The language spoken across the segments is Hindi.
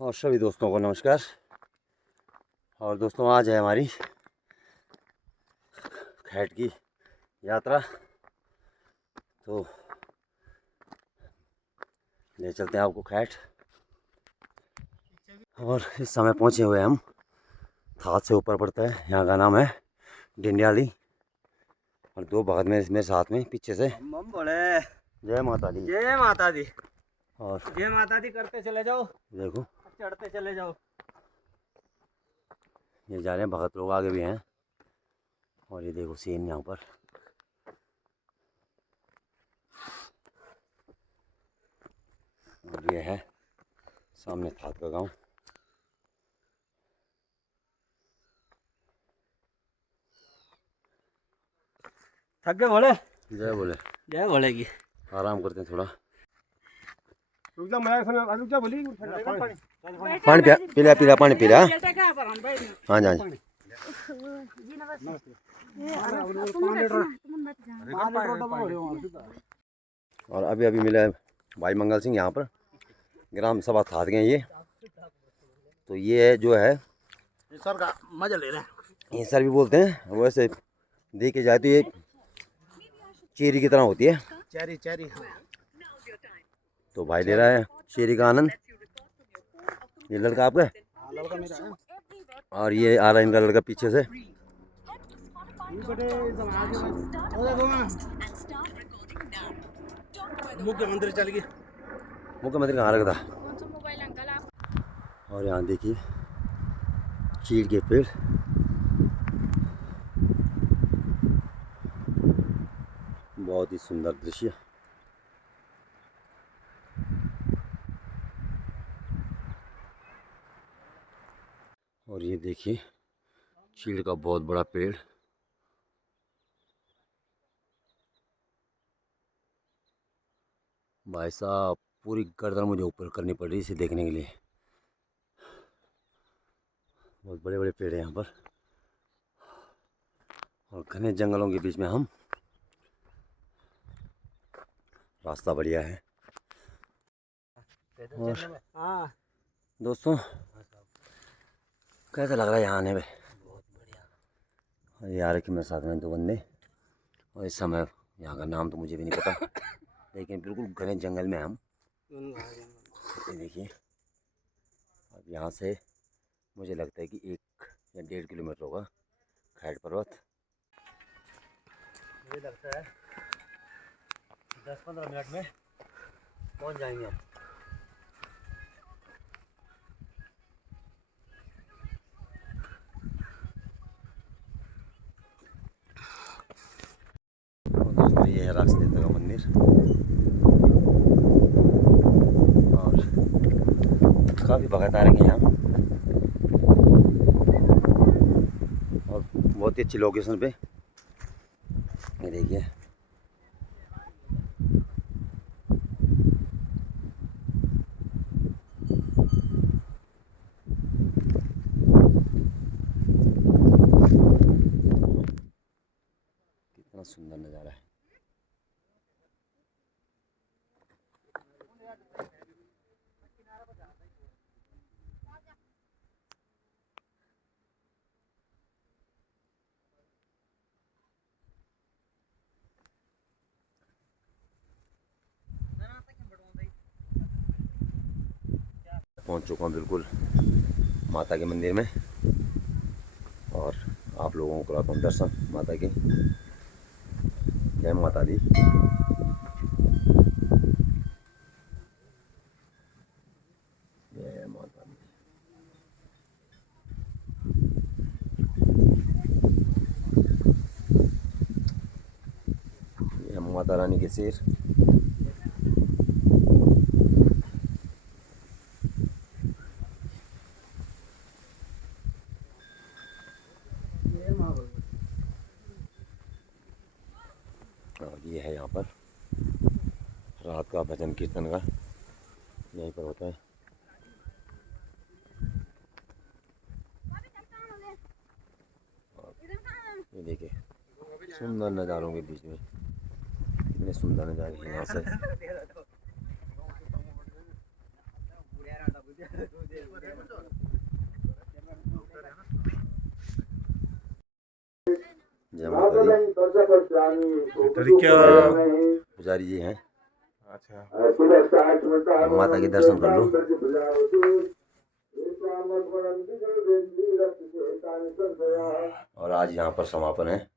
और सभी दोस्तों को नमस्कार। और दोस्तों आज है हमारी खैट की यात्रा, तो ले चलते हैं आपको खैट। और इस समय पहुंचे हुए हम थात से ऊपर पड़ता है, यहाँ का नाम है डिंडियाली। और दो भगत मेरे साथ में पीछे से बोले जय माता दी, जय माता दी और जय माता दी करते चले जाओ, देखो चढ़ते चले जाओ। ये जा रहे हैं, भगत लोग आगे भी हैं। और ये देखो सीन यहाँ पर, और ये है सामने थात का गांव। थक गए बोले जय बोले, जय बोलेगी। आराम करते हैं थोड़ा। रुक जा, मैं रुक जा बोली। पानी पिला पिला पानी पी रहा। हाँ जी हाँ जी। और अभी अभी मिला है भाई मंगल सिंह, यहाँ पर ग्राम सभा थात गए ये। तो ये जो है सर का मजा ले रहे हैं, ये सर भी बोलते हैं। वैसे देखे जाए तो ये चेरी की तरह होती है, चेरी चेरी। तो भाई ले रहा है चेरी का आनंद। ये लड़का आपका है, लड़का मेरा है। और ये आ रहा है इनका लड़का पीछे से। मुख्यमंत्री चल गए। मुख्यमंत्री कहाँ रखा था। और यहाँ देखिए चीड़ के पेड़, बहुत ही सुंदर दृश्य। और ये देखिए चीड़ का बहुत बड़ा पेड़। भाई साहब पूरी गर्दन मुझे ऊपर करनी पड़ रही इसे देखने के लिए। बहुत बड़े बड़े पेड़ हैं यहाँ पर, और घने जंगलों के बीच में हम। रास्ता बढ़िया है। और दोस्तों कैसा लग रहा है यहाँ आने में। ये आ रखे मेरे साथ में दो बंदे, और इस समय यहाँ का नाम तो मुझे भी नहीं पता, लेकिन बिल्कुल घने जंगल में हम। ये देखिए अब यहाँ से मुझे लगता है कि 1 या 1.5 किलोमीटर होगा खैट पर्वत। मुझे लगता है 10-15 मिनट में पहुँच जाएंगे हम। दोस्तों ये है रास्ते का मंदिर, और काफ़ी भगत आ रहे हैं यहाँ, और बहुत ही अच्छी लोकेशन पे। ये देखिए कितना सुंदर नज़ारा है। पहुंच चुका हूँ बिल्कुल माता के मंदिर में, और आप लोगों को कराता हूँ दर्शन माता के। जय माता दी। जय माता दी। ये माता रानी के सिर। और ये है यहाँ पर रात का भजन कीर्तन का यहीं पर होता है। ये देखिए सुंदर नज़ारों के बीच में कितने सुंदर नज़ारे हैं यहाँ से। जय माता दी। क्या पुजारी जी हैं, अच्छा माता के दर्शन कर लो। और आज यहाँ पर समापन है।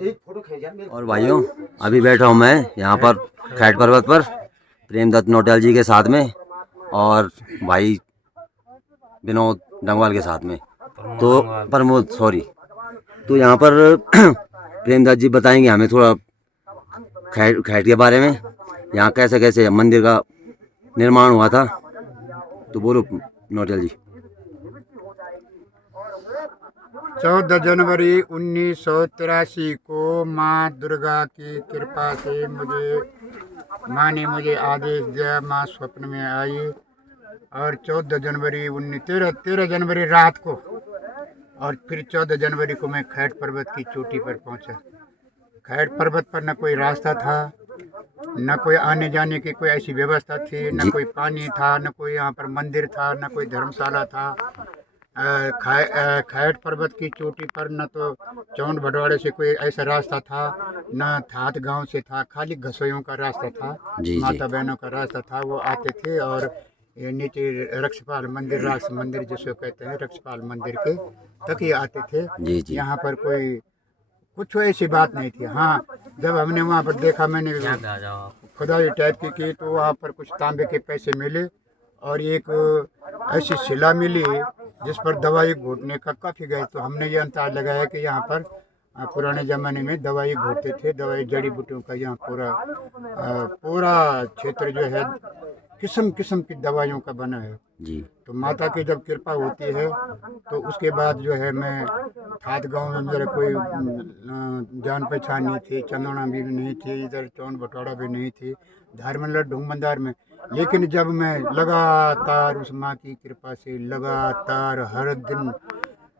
एक फोटो खींच यार मेरे और भाइयों, अभी बैठा हूँ मैं यहाँ पर खैट पर्वत पर प्रेमदत्त नौटियाल जी के साथ में और भाई विनोद डंगवाल के साथ में। तो प्रमोद सॉरी। तो यहाँ पर प्रेमदत्त जी बताएंगे हमें थोड़ा खैट के बारे में, यहाँ कैसे कैसे मंदिर का निर्माण हुआ था। तो बोलो नौटियाल जी। 14 जनवरी 1983 को माँ दुर्गा की कृपा से माँ ने मुझे आदेश दिया। माँ स्वप्न में आई और 13 जनवरी रात को और फिर 14 जनवरी को मैं खैट पर्वत की चोटी पर पहुंचा। खैट पर्वत पर न कोई रास्ता था, न कोई आने जाने की कोई ऐसी व्यवस्था थी, न कोई पानी था, न कोई यहाँ पर मंदिर था, न कोई धर्मशाला था। खैट पर्वत की चोटी पर न तो चौंड भटवाड़े से कोई ऐसा रास्ता था, न थात गांव से था, खाली घसोइयों का रास्ता था। जी। माता बहनों का रास्ता था। वो आते थे और ये नीचे रक्षपाल मंदिर, रास मंदिर जिसको कहते हैं, रक्षपाल मंदिर के तक ही आते थे। जी जी। यहाँ पर कोई कुछ ऐसी बात नहीं थी। हाँ, जब हमने वहाँ पर देखा, मैंने खुदाई टाइप की तो वहाँ पर कुछ तांबे के पैसे मिले और एक ऐसी शिला मिली जिस पर दवाई घोटने का काफ़ी गए। तो हमने ये अंदाज लगाया कि यहाँ पर पुराने ज़माने में दवाई घोटते थे, दवाई जड़ी बूटियों का यहाँ पूरा क्षेत्र जो है किस्म किस्म की दवाइयों का बना है जी। तो माता की जब कृपा होती है तो उसके बाद जो है मैं थात गांव में मेरा कोई जान पहचान नहीं थी, चंदोना भी नहीं थी, इधर चौंड बटवाड़ा भी नहीं थी, धारमल्ला ढूंगबंदार में। लेकिन जब मैं लगातार उस माँ की कृपा से लगातार हर दिन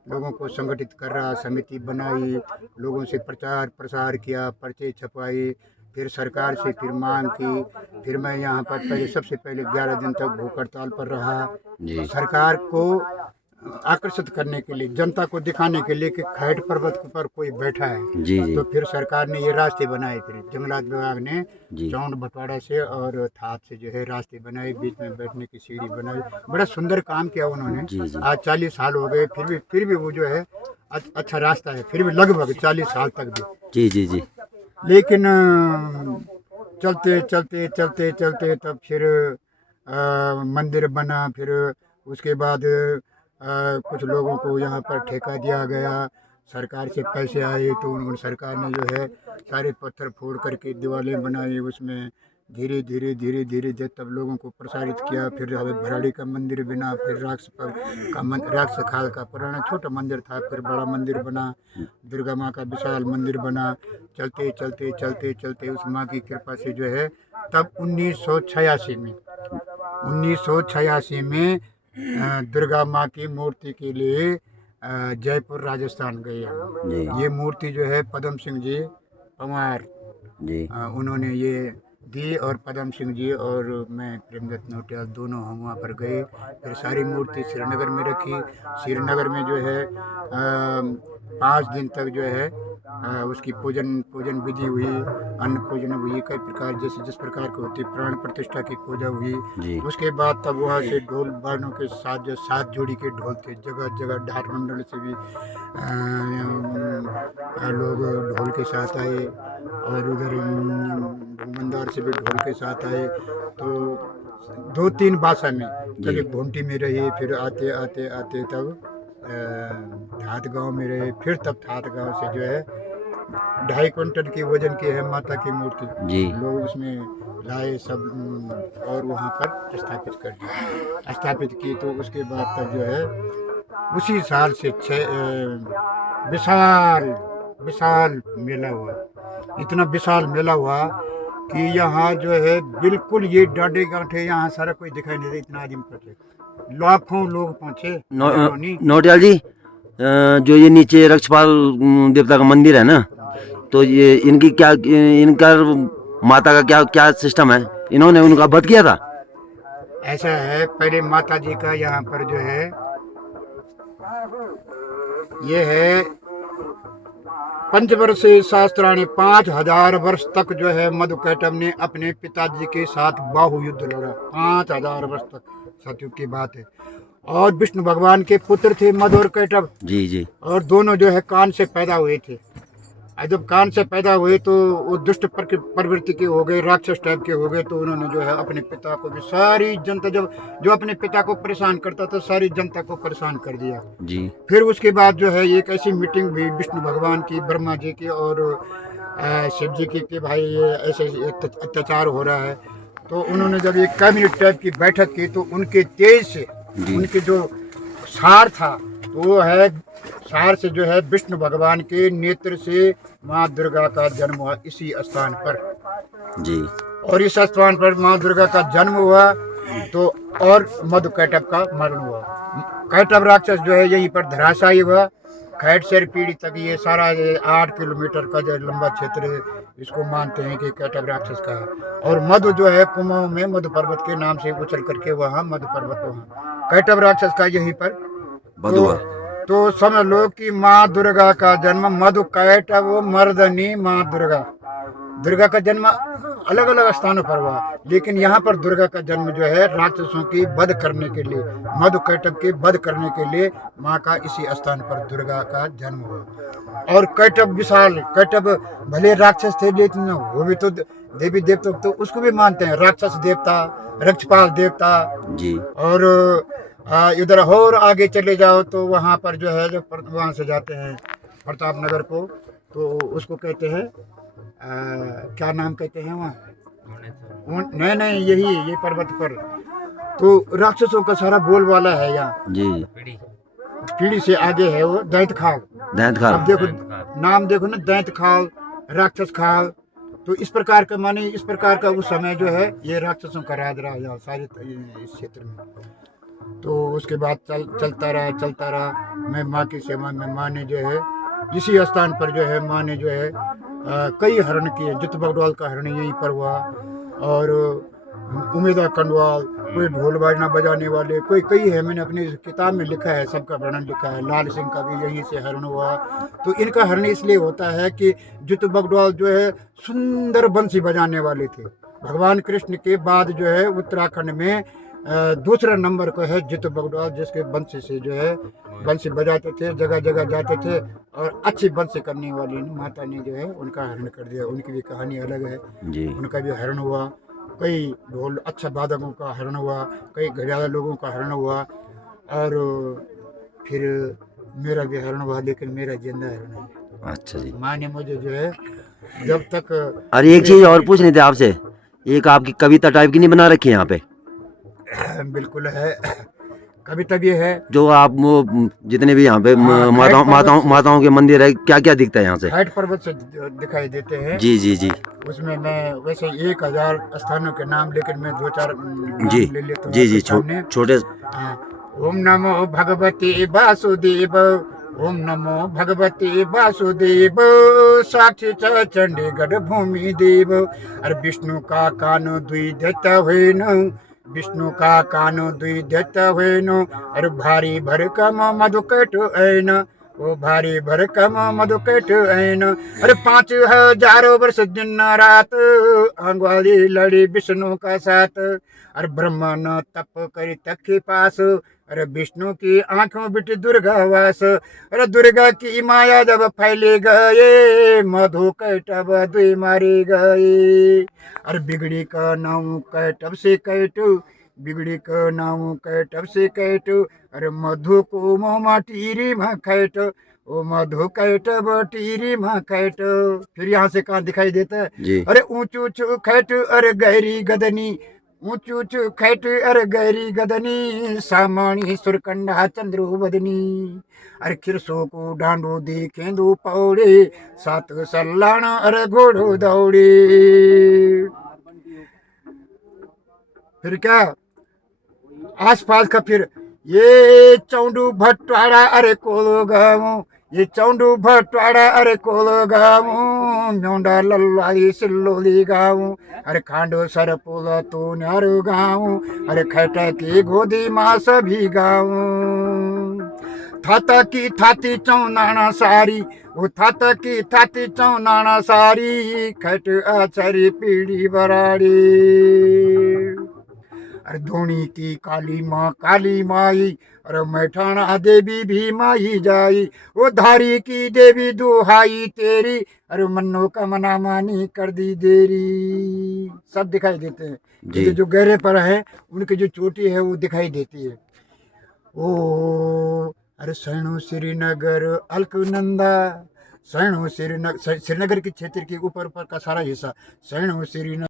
लोगों को संगठित कर रहा, समिति बनाई, लोगों से प्रचार प्रसार किया, पर्चे छपवाए, फिर सरकार से फिर मांग की, फिर मैं यहाँ पर सबसे पहले 11 दिन तक भूख हड़ताल पर रहा। जी। सरकार को आकर्षित करने के लिए, जनता को दिखाने के लिए कि खैट पर्वत पर कोई बैठा है। जी जी। तो फिर सरकार ने ये रास्ते बनाए, फिर जंगलात विभाग ने जी। चौंड बटवाड़ा से और थाप से जो है रास्ते बनाए, बीच में बैठने की सीढ़ी बनाई। बड़ा सुंदर काम किया उन्होंने। जी जी। आज 40 साल हो गए, फिर भी वो जो है अच्छा रास्ता है, फिर भी लगभग 40 साल तक भी। जी जी जी। लेकिन चलते चलते चलते चलते तब फिर मंदिर बना। फिर उसके बाद कुछ लोगों को यहाँ पर ठेका दिया गया, सरकार से पैसे आए तो उन सरकार ने जो है सारे पत्थर फोड़ करके दीवारें बनाई, उसमें धीरे धीरे धीरे धीरे जब तब लोगों को प्रसारित किया। फिर भराड़ी का मंदिर बना, फिर राक्ष खाल का पुराना छोटा मंदिर था, फिर बड़ा मंदिर बना, दुर्गा माँ का विशाल मंदिर बना। चलते चलते चलते चलते उस माँ की कृपा से जो है तब 1986 में दुर्गा माँ की मूर्ति के लिए जयपुर राजस्थान गए हम। जी। ये मूर्ति जो है पदम सिंह जी पंवार जी। उन्होंने ये दी, और पदम सिंह जी और मैं प्रेमदत्त नौटियाल दोनों हम वहाँ पर गए। फिर सारी मूर्ति श्रीनगर में रखी। श्रीनगर में जो है 5 दिन तक जो है उसकी पूजन विधि हुई, अन्न पूजन हुई, कई प्रकार जिस प्रकार की होती, प्राण प्रतिष्ठा की पूजा हुई। जी। उसके बाद तब वहाँ से ढोल बानों के साथ जो 7 जोड़ी के ढोल थे, जगह जगह ढाक मंडल से भी लोग ढोल के साथ आए और उधर ढूंगबंदार से भी ढोल के साथ आए। तो 2-3 भाषा में, कभी घोंटी में रहे, फिर आते आते आते तब थात गांव में रहे। फिर तब थात गांव से जो है 2.5 क्विंटल की वजन की है माता की मूर्ति, जी। लोग उसमें लाए सब और वहाँ पर स्थापित कर दी, स्थापित की। तो उसके बाद तब जो है उसी साल से विशाल मेला हुआ। इतना विशाल मेला हुआ कि यहाँ जो है बिल्कुल ये डांडे गांठे यहाँ सारा कोई दिखाई नहीं दे, इतना आदमी पहुँचे, लाखों लोग पहुँचे। नौटियाल जी, जो ये नीचे रक्षपाल देवता का मंदिर है ना, तो ये इनकी क्या, इनका माता का क्या क्या सिस्टम है? इन्होंने उनका वध किया था? ऐसा है, पहले माता जी का यहाँ पर जो है ये है पंचवर्षीय शास्त्राणी, 5000 वर्ष तक जो है मधुकैटभ ने अपने पिताजी के साथ बाहु युद्ध लड़ा। 5000 वर्ष तक, सतयुग की बात है। और विष्णु भगवान के पुत्र थे मधु और कैटभ, जी जी। और दोनों जो है कान से पैदा हुए थे। और जब कान से पैदा हुए तो वो दुष्ट प्रवृत्ति के हो गए, राक्षस टाइप के हो गए। तो उन्होंने जो है अपने पिता को भी, सारी जनता, जब जो अपने पिता को परेशान करता था सारी जनता को परेशान कर दिया जी। फिर उसके बाद जो है एक ऐसी मीटिंग हुई विष्णु भगवान की, ब्रह्मा जी की और शिव जी की, कि भाई ये ऐसे अत्याचार हो रहा है। तो उन्होंने जब एक कैबिनेट टाइप की बैठक की तो उनके तेज से, उनके जो सार था तो वो है, सार से जो है विष्णु भगवान के नेत्र से माँ दुर्गा का जन्म हुआ इसी स्थान पर जी। और इस स्थान पर माँ दुर्गा का जन्म हुआ तो और मधु कैटभ का मरण हुआ। कैटभ राक्षस जो है यहीं पर धराशायी हुआ। खैट से पीढ़ी तक ये सारा 8 किलोमीटर का जो लंबा क्षेत्र इसको मानते हैं कि कैटभ राक्षस का है। और मधु जो है कुमाऊं में मधु पर्वत के नाम से उछल करके वहाँ मधु पर्वत वहाँ कैटभ राक्षस का यहीं पर बधुआ। तो समझ लो कि माँ दुर्गा का जन्म मधु कैटभ मर्दनी माँ दुर्गा, दुर्गा का जन्म अलग अलग स्थानों पर हुआ, लेकिन यहाँ पर दुर्गा का जन्म जो है राक्षसों की वध करने के लिए, मधु कैटभ के वध करने के लिए माँ का इसी स्थान पर दुर्गा का जन्म हुआ। और कैटभ विशाल, कैटभ भले राक्षस थे लेकिन वो भी तो देवी देवता तो उसको भी मानते हैं, राक्षस देवता, रक्षपाल देवता जी। और इधर और आगे चले जाओ तो वहाँ पर जो है, जब वहाँ से जाते हैं प्रताप नगर को तो उसको कहते हैं क्या नाम कहते हैं वहाँ, नहीं नहीं यही पर्वत पर तो राक्षसों का सारा बोलबाला है यहाँ जी। पीढ़ी से आगे है वो दैत खाल। अब देखो नाम देखो ना, दैत खाल, राक्षस खाल। तो इस प्रकार का माने, इस प्रकार का उस समय जो है ये राक्षसों का राज रहा यहाँ सारे इस क्षेत्र में। तो उसके बाद चलता रहा मैं माँ की सेवा में। माँ ने जो है इसी स्थान पर जो है माँ ने जो है कई हरण किए। जित बगडवाल का हरण यहीं पर हुआ और उमेदा कंडवाल, कोई ढोल बाजना बजाने वाले, कोई कई है, मैंने अपनी किताब में लिखा है, सबका वर्णन लिखा है। लाल सिंह का भी यहीं से हरण हुआ। तो इनका हरण इसलिए होता है कि जित बगडवाल जो है सुंदर बंसी बजाने वाले थे। भगवान कृष्ण के बाद जो है उत्तराखंड में दूसरा नंबर को है जित बगडवाल, जिसके बंसी से जो है बंसी बजाते थे, जगह जगह जाते थे और अच्छी बंसी करने वाली माता ने जो है उनका हरण कर दिया। उनकी भी कहानी अलग है जी। उनका भी हरण हुआ, कई ढोल अच्छा वादकों का हरण हुआ, कई घड़ियाल लोगों का हरण हुआ और फिर मेरा भी हरण हुआ, लेकिन मेरा जिंदा हरण है। अच्छा जी। माँ ने मुझे जो है जब तक। अरे एक चीज और पूछनी थी आपसे, एक आपकी कविता टाइप की नहीं बना रखी है यहाँ पे? बिल्कुल है, कविता भी है। जो आप वो जितने भी यहाँ पे माताओं के मंदिर है, क्या क्या दिखता है यहाँ से? खैट पर्वत से दिखाई देते हैं। जी जी जी। उसमें मैं वैसे 1000 स्थानों के नाम, लेकिन मैं 2-4 जी ले लेता हूँ। जी जी। छोटे। ओम नमो भगवते वासुदेव, ओम नमो भगवते वासुदेव, साक्षी चंडीगढ़ भूमि देव। और विष्णु का कानो दुई देता हुए न, विष्णु का कानो दुई देता हुए न। और भारी भरकम मधुकैट ऐन, ओ भारी भरकम मधुकैट ऐन। अरे 5000 वर्ष दिन रात अंगवाली लड़ी विष्णु का साथ। और ब्रह्मा न तप करी तक के पास, अरे विष्णु की आंखों बिटी दुर्गा वास। अरे दुर्गा की माया जब फैले गए, मधु कैटभ दुई मारे गए। अरे बिगड़ी का नाम कैटभ से कैटू, बिगड़ी का नाम कैटभ से कैटू। अरे मधु को मोमा टीरी में खैट, ओ मधु कैटभ टीरी में खैट। फिर यहाँ से कहाँ दिखाई देता है जी। अरे ऊंचू ऊंचू खैट, अरे गहरी गदनी, ऊंचू ऊंचू खैट, अरे गहरी गदनी। सामणी सुरकंडा चंद्रो बदनी। अरे खिरसो को डांडो देखें दो पौड़े, सात सल्लाण अरे घोड़ो दौड़े। फिर क्या आसपास का, फिर ये चौंडू भटवाड़ा, अरे कोलो गाँव, ये चौंडू भटवाड़ा अरे कोल गाऊं म्योंडा लल्लाई सिल्लोली गाऊं अरे खांडो सर पुल तो न्यारू गाऊं अरे खैटा की गोदी माँ सभी गाऊं थाता की थाती चौनाना सारी वो थाता की थाती चौनाना सारी खट आचारी पीढ़ी बराड़ी अरे धोनी की काली माई अरे मैठाना देवी भी माही जाई वो धारी की देवी दुहाई तेरी अरे मन्नो का मना मानी कर दी देरी सब दिखाई देते हैं जी। ये जो गहरे पर है उनकी जो चोटी है वो दिखाई देती है ओ अरे सैणु श्रीनगर अलकनंदा सैणु श्रीनगर के क्षेत्र के ऊपर का सारा हिस्सा सैणु श्रीनगर